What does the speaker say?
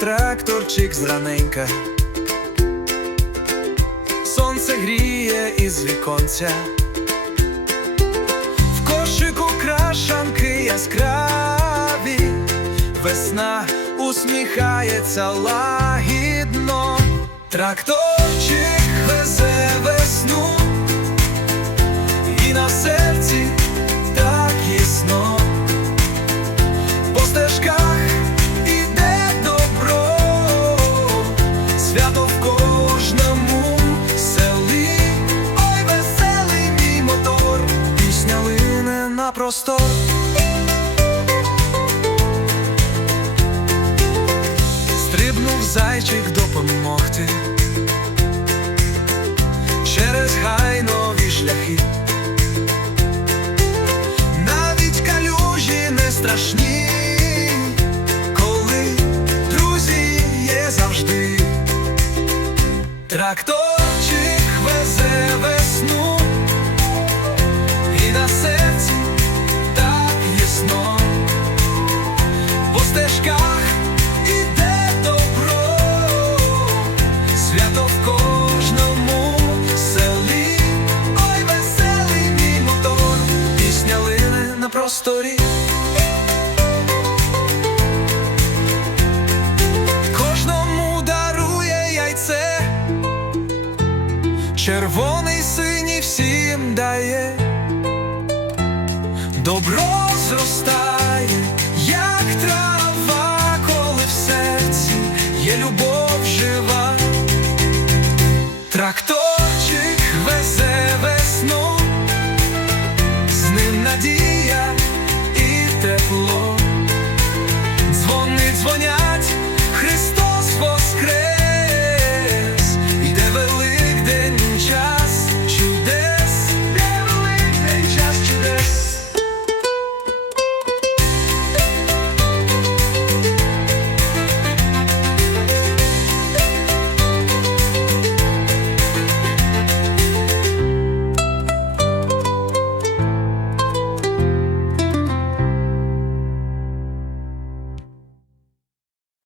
тракторчик зраненька, сонце гріє із віконця, в кошику крашанки яскраві, весна усміхається лагідно, тракторчик везе простор. Стрибнув зайчик допомогти через гай нові шляхи. Навіть калюжі не страшні, коли друзі є завжди. Тракторчик просторі. Кожному дарує яйце, червоний синій всім дає, добро зростає, як трава, коли в серці є любов.